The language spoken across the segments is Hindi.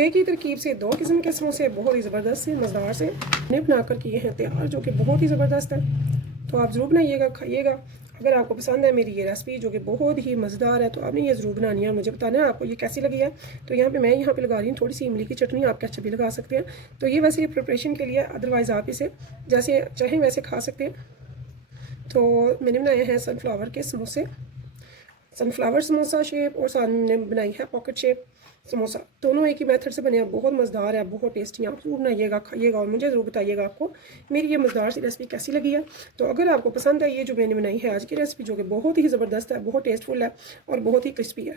एक ही तरकीब से दो किस्म के समोसे बहुत ही ज़बरदस्त से मज़ेदार से ने बना कर किए हैं तैयार, जो कि बहुत ही ज़बरदस्त है। तो आप ज़रूर बनाइएगा, खाइएगा। अगर आपको पसंद है मेरी ये रेसिपी जो कि बहुत ही मज़ेदार है, तो आपने ये ज़रूर बनानी है। मुझे बताना है आपको ये कैसी लगी है। तो मैं यहाँ पे लगा रही हूँ थोड़ी सी इमली की चटनी, आप केचप भी लगा सकते हैं। तो ये वैसे प्रिपरेशन के लिए, अदरवाइज़ आप इसे जैसे चाहें वैसे खा सकते हैं। तो मैंने बनाए हैं सनफ्लावर के समोसे, सनफ्लावर समोसा शेप, और साथ में बनाई है पॉकेट शेप समोसा। दोनों एक ही मेथड से बने हैं, बहुत मज़ेदार है, बहुत टेस्टी। आप ज़रूर बनाइएगा, खाइएगा और मुझे ज़रूर बताइएगा आपको मेरी ये मज़ेदार सी रेसिपी कैसी लगी है। तो अगर आपको पसंद है ये जो मैंने बनाई है आज की रेसिपी, जो कि बहुत ही ज़बरदस्त है, बहुत टेस्टफुल है और बहुत ही क्रिस्पी है,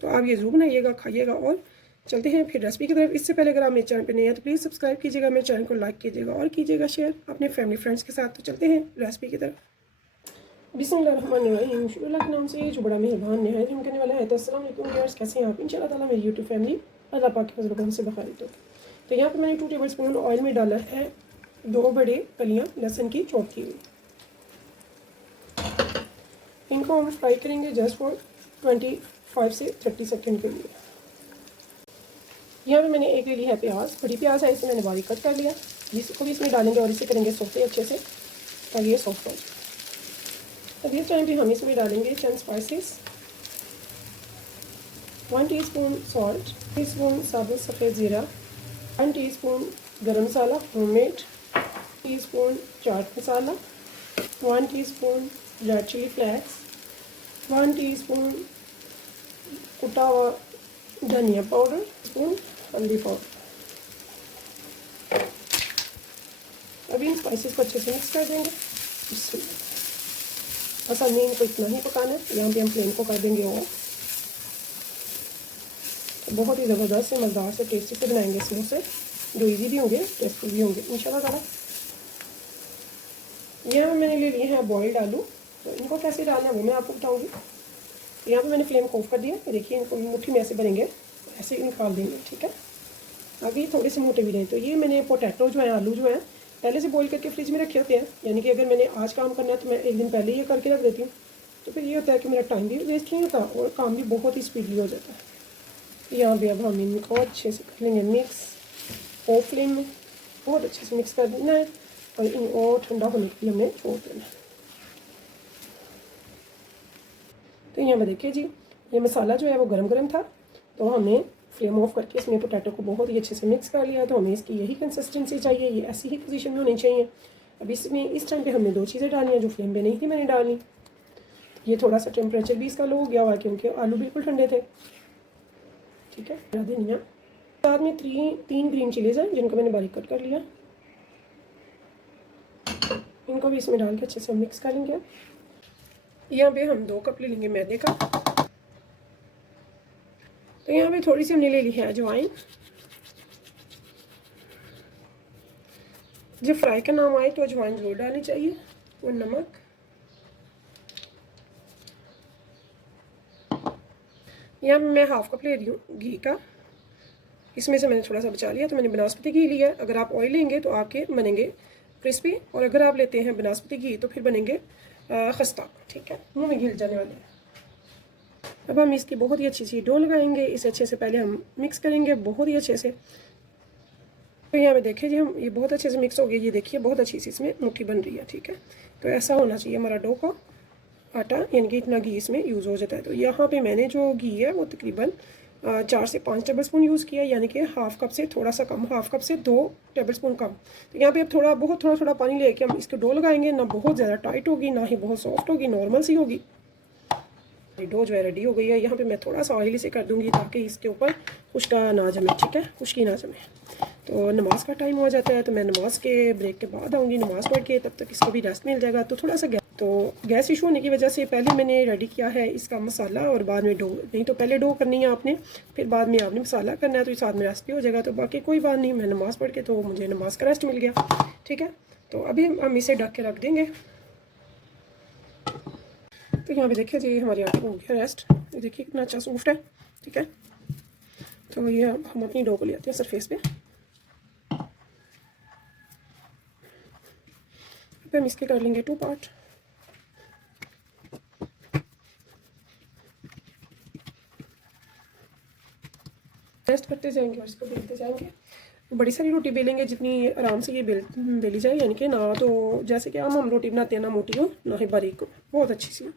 तो आप ये ज़रूर बनाइएगा, खाइएगा। और चलते हैं फिर रेसिपी की तरफ। इससे पहले अगर आप मेरे चैनल पर नए हैं तो प्लीज़ सब्सक्राइब कीजिएगा, मेरे चैनल को लाइक कीजिएगा और कीजिएगा शेयर अपने फैमिली फ्रेंड्स के साथ। तो चलते हैं रेसिपी की तरफ। बिस्मिल्लाहिर्रहमानिर्रहीम, शुक्र के नाम से जो बड़ा मेहरबान नहायत रहम करने वाला है। तो अस्सलाम वालेकुम व्यूअर्स, कैसे हैं आप? इंशाल्लाह ताला मेरी यूट्यूब फैमिली अल्लाह पाक के फजल से बखैर। तो यहाँ पे मैंने 2 टेबल स्पून ऑयल में डाला है 2 बड़े कलियाँ लहसुन की चॉप की हुई। इनको हम फ्राई करेंगे जस्ट फॉर 25 से 30 सेकेंड के लिए। यहाँ पे मैंने एक ले ली है प्याज, बड़ी प्याज है, इसे मैंने बारीक कट कर लिया। इसको भी इसमें डालेंगे और इसे करेंगे सॉफ्ट अच्छे से, ताकि ये सॉफ्ट हो जाए। तो इस टाइम पे हम इसमें डालेंगे चंद स्पाइसेस, 1 टीस्पून सॉल्ट, टीस्पून साबुत सफ़ेद ज़ीरा, 1 teaspoon garam masala homemade, teaspoon chaat masala, 1 teaspoon red chilli flakes, 1 teaspoon कुटा हुआ धनिया पाउडर, स्पून हल्दी पाउडर। अभी इन स्पाइसेस को अच्छे से मिक्स कर देंगे। बस हमें इनको इतना ही पकाना है। यहाँ पे हम फ्लेम को कर देंगे और तो बहुत ही ज़बरदस्त से मज़ेदार से टेस्टी से बनाएंगे समोसे, जो इजी भी होंगे, टेस्टफुल भी होंगे इंशाल्लाह ताला। यहाँ पे मैंने ले लिए हैं बॉइल्ड आलू, तो इनको कैसे डालना है वो मैं आपको बताऊँगी। यहाँ पे मैंने फ्लेम को ऑफ कर दिया। देखिए इनको मुट्ठी में ऐसे बनेंगे, ऐसे निकाल देंगे, ठीक है। आगे थोड़े से मोटे भी रहे। तो ये मैंने पोटैटो जो है, आलू जो है, पहले से बॉईल करके फ्रिज में रखे होते हैं। यानी कि अगर मैंने आज काम करना है तो मैं एक दिन पहले ये करके रख देती हूँ। तो फिर ये होता है कि मेरा टाइम भी वेस्ट नहीं होता और काम भी बहुत ही स्पीडली हो जाता है। तो यहाँ पे अब हम इनको अच्छे से कर लेंगे मिक्स, ऑफ फ्लेम में बहुत अच्छे से मिक्स कर देना है और इनको ठंडा होने के लिए हमने छोड़ देना है। तो यहाँ पर देखिए जी, ये मसाला जो है वो गरम गरम था, तो हमने फ्लेम ऑफ करके इसमें पोटैटो को बहुत ही अच्छे से मिक्स कर लिया। तो हमें इसकी यही कंसिस्टेंसी चाहिए, ये ऐसी ही पोजीशन में होनी चाहिए। अब इसमें इस टाइम पे हमने 2 चीज़ें डाली हैं जो फ्लेम पे नहीं थी मैंने डाली। ये थोड़ा सा टेम्परेचर भी इसका लो हो गया हुआ क्योंकि आलू बिल्कुल ठंडे थे, ठीक है। धनिया, साथ में 3 ग्रीन चिलीज़ हैं जिनको मैंने बारीक कट कर लिया। इनको भी इसमें डाल के अच्छे से मिक्स कर लेंगे। यहाँ पे हम 2 कप ले लेंगे मैदे का। तो यहाँ पे थोड़ी सी हमने ले ली है अजवाइन। जब फ्राई का नाम आए तो अजवाइन ज़रूर डालनी चाहिए, और नमक। यहाँ मैं 1/2 कप ले रही हूँ घी का। इसमें से मैंने थोड़ा सा बचा लिया, तो मैंने बनास्पति घी लिया है। अगर आप ऑयल लेंगे तो आपके बनेंगे क्रिस्पी, और अगर आप लेते हैं बनास्पति घी तो फिर बनेंगे खस्ता, ठीक है, मुँह में घिल जाने वाले हैं। अब हम इसकी बहुत ही अच्छी सी डो लगाएंगे। इसे अच्छे से पहले हम मिक्स करेंगे बहुत ही अच्छे से। तो यहाँ पे देखिए जी, हम ये बहुत अच्छे से मिक्स हो गया। ये देखिए बहुत अच्छी सी इसमें मुट्ठी बन रही है, ठीक है। तो ऐसा होना चाहिए हमारा डो का आटा, यानी कि इतना घी इसमें यूज़ हो जाता है। तो यहाँ पे मैंने जो घी है वो तकरीबन 4 से 5 टेबल स्पून यूज़ किया, यानी कि 1/2 कप से थोड़ा सा कम, 1/2 कप से 2 टेबल स्पून कम। तो यहाँ पे अब थोड़ा पानी लेके हम इसको डो लगाएंगे। ना बहुत ज़्यादा टाइट होगी, ना ही बहुत सॉफ्ट होगी, नॉर्मल सी होगी। डो जो है रेडी हो गई है। यहाँ पे मैं थोड़ा सा ऑयल इसे कर दूँगी ताकि इसके ऊपर खुश्का ना जमे, ठीक है, खुश्की ना जमे। तो नमाज का टाइम हो जाता है, तो मैं नमाज के ब्रेक के बाद आऊँगी नमाज़ पढ़ के, तब तक इसको भी रेस्ट मिल जाएगा। तो थोड़ा सा गैस इशू होने की वजह से पहले मैंने रेडी किया है इसका मसाला और बाद में डो। नहीं तो पहले डो करनी है आपने, फिर बाद में आपने मसाला करना है, तो साथ में रेस्ट भी हो जाएगा। तो बाकी कोई बात नहीं, मैं नमाज़ पढ़ के, तो मुझे नमाज का रेस्ट मिल गया, ठीक है। तो अभी हम इसे ढक के रख देंगे। तो यहाँ पे देखिए जी, हमारे आटे को हो गया रेस्ट। देखिए कितना अच्छा सॉफ्ट है, ठीक है। तो ये हम अपनी डो को ले आते हैं सरफेस पे। फिर हम इसके कर लेंगे 2 पार्ट। टेस्ट करते जाएंगे और इसको बेलते जाएंगे। बड़ी सारी रोटी बेलेंगे जितनी आराम से ये बेली जाए, यानी कि ना तो जैसे कि हम रोटी बनाते हैं ना मोटी हो ना ही बारीक हो, बहुत अच्छी सी।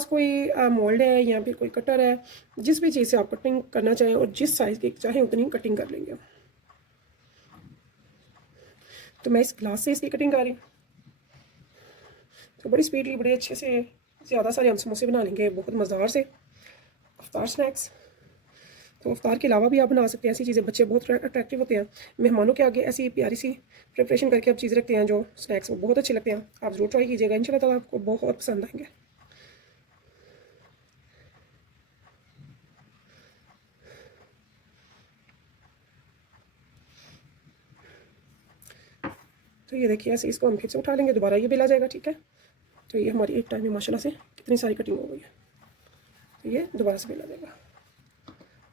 कोई मोल्ड है या फिर कोई कटर है, जिस भी चीज़ से आप कटिंग करना चाहें और जिस साइज़ की चाहें उतनी कटिंग कर लेंगे। तो मैं इस ग्लास से इसकी कटिंग कर रही हूँ। तो बड़ी स्पीडली बड़े अच्छे से ज़्यादा सारे हम समोसे बना लेंगे, बहुत मज़ेदार से अफ्तार स्नैक्स। तो अफ्तार के अलावा भी आप बना सकते हैं ऐसी चीज़ें, बच्चे बहुत अट्रैक्टिव होते हैं। मेहमानों के आगे ऐसी प्यारी सी प्रिपरेशन करके आप चीज़ रखते हैं जो स्नैक्स वो बहुत अच्छे लगते हैं। आप ज़रूर ट्राई कीजिएगा, इंशाल्लाह ताला आपको बहुत पसंद आएंगे। तो ये देखिए ऐसे इसको हम फिर से उठा लेंगे, दोबारा ये बेला जाएगा, ठीक है। तो ये हमारी एक टाइम में माशाल्लाह से कितनी सारी कटिंग हो गई है। तो ये दोबारा से बेला जाएगा।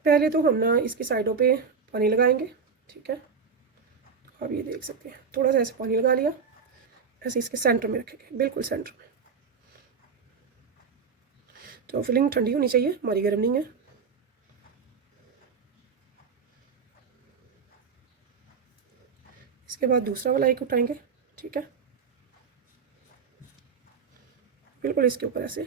पहले तो हम ना इसकी साइडों पे पानी लगाएंगे, ठीक है। तो आप ये देख सकते हैं थोड़ा सा ऐसे पानी लगा लिया, ऐसे इसके सेंटर में रखेंगे, बिल्कुल सेंटर में। तो फिलिंग ठंडी होनी चाहिए, हमारी गर्म नहीं है। इसके बाद दूसरा वाला एक उठाएंगे, ठीक है। बिल्कुल इसके ऊपर ऐसे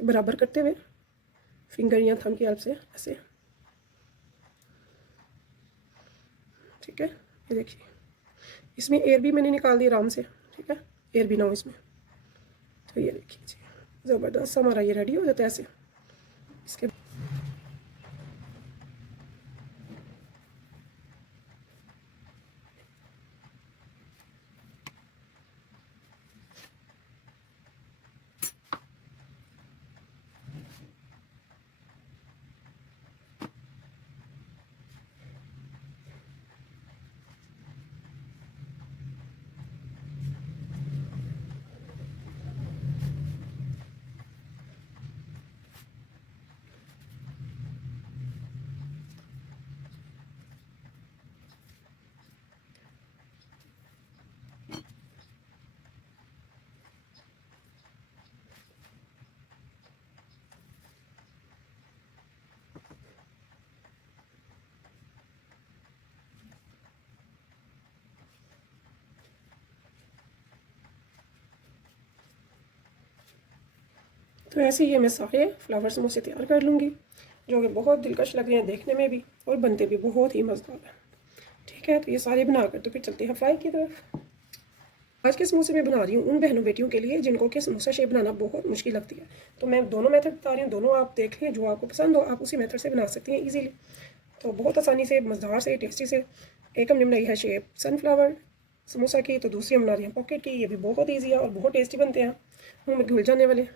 बराबर करते हुए फिंगर या थंब की हेल्प से ऐसे, ठीक है। ये देखिए इसमें एयर भी मैंने निकाल दी आराम से, ठीक है, एयर भी ना हो इसमें। तो ये देखिए जी ज़बरदस्त हमारा ये रेडी हो जाता है ऐसे। इसके तो ऐसे ही मैं सारे फ्लावर समोसे तैयार कर लूँगी, जो कि बहुत दिलकश लग रहे हैं देखने में भी और बनते भी बहुत ही मज़ेदार है, ठीक है। तो ये सारे बनाकर तो फिर चलते हैं फ्राई की तरफ। आज के समोसे मैं बना रही हूँ उन बहनों बेटियों के लिए जिनको कि समोसा शेप बनाना बहुत मुश्किल लगती है। तो मैं दोनों मेथड बता रही हूँ, दोनों आप देख लें, जो आपको पसंद हो आप उसी मेथड से बना सकती हैं ईजीली। तो बहुत आसानी से, मज़ेदार से, टेस्टी से। एक हमने बनाई है शेप सनफ्लावर समोसा की, तो दूसरी हम बना रही हैं पॉकेट की। ये भी बहुत ईजी है और बहुत टेस्टी बनते हैं, मुँह में घुल जाने वाले।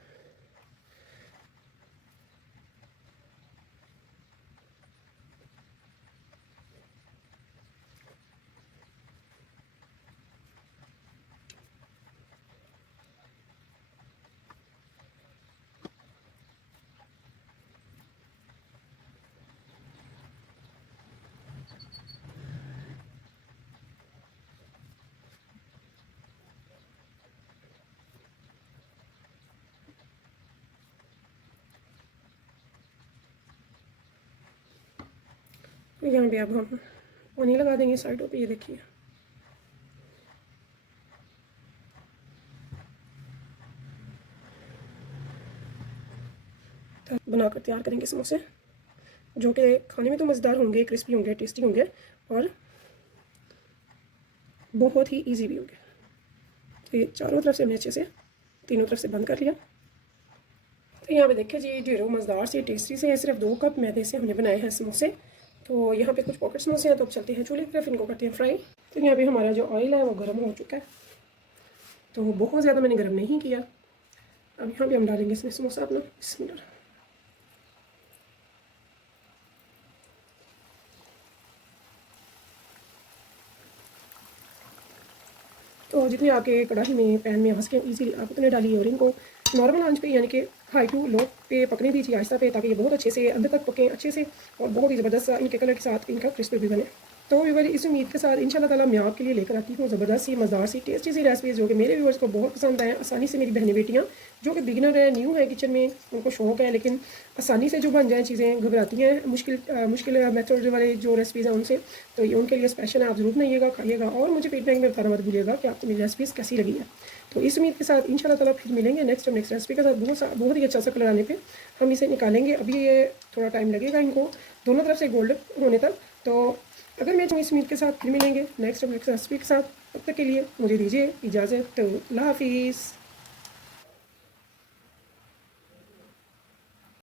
तो यहाँ पे अब हम पानी लगा देंगे साइडों पे, ये देखिए। तो बनाकर तैयार करेंगे समोसे, जो कि खाने में तो मज़ेदार होंगे, क्रिस्पी होंगे, टेस्टी होंगे और बहुत ही इजी भी होंगे। तो ये चारों तरफ से हमने अच्छे से तीनों तरफ से बंद कर लिया। तो यहाँ पे देखिए जी ढेरों मज़ेदार से, टेस्टी से, सिर्फ 2 कप मैदे से हमने बनाए हैं समोसे। तो यहाँ पे कुछ पॉकेट समोसे हैं, तो अब चलते हैं चूल्हे की तरफ, इनको करते हैं फ्राई। तो यहाँ पे हमारा जो ऑयल है वो गर्म हो चुका है, तो बहुत ज़्यादा मैंने गर्म नहीं किया। अब यहाँ पे हम डालेंगे इसमें समोसा अपना, बिस्मिल्लाह। तो जितनी आपके कढ़ाई में, पैन में आ सके ईजीली आप उतने डालिए और इनको नॉर्मल आंच पे, यानी कि हाई टू लो पे पकने दीजिए, आहिस्ता पे, ताकि ये बहुत अच्छे से अंदर तक पकें अच्छे से और बहुत ही ज़बरदस्त इनके कलर के साथ इनका क्रिस्पी भी बने। तो व्यूअर इस उम्मीद के साथ इंशाल्लाह ताला मैं आपके लिए लेकर आती हूँ ज़बरदस्त सी मज़ेदार सी टेस्टी सी रेसिपीज़ जो कि मेरे व्यूअर्स को बहुत पसंद आए। आसानी से मेरी बहनें बेटियाँ जो कि बिगिनर है, न्यू है किचन में, उनको शौक है लेकिन आसानी से जो बन जाए चीज़ें, घबराती हैं मुश्किल मेथड वाले जो रेसिपीज़ हैं उनसे, तो ये उनके लिए स्पेशल है। आप ज़रूर बनाइएगा, खाइएगा और मुझे फीडबैक में बताना मत भूलिएगा कि आपको मेरी रेसिपीज़ कैसी लगी है। तो इस उम्मीद के साथ इंशाल्लाह ताला फिर मिलेंगे नेक्स्ट रेसिपी के साथ। बहुत ही अच्छा सा कलर आने पे हम इसे निकालेंगे। अभी ये थोड़ा टाइम लगेगा इनको दोनों तरफ से गोल्डन होने तक। तो अगर मैं इस उम्मीद के साथ फिर मिलेंगे नेक्स्ट रेसिपी के साथ, तब तक के लिए मुझे दीजिए इजाज़त। तो अल्लाह हाफिज़।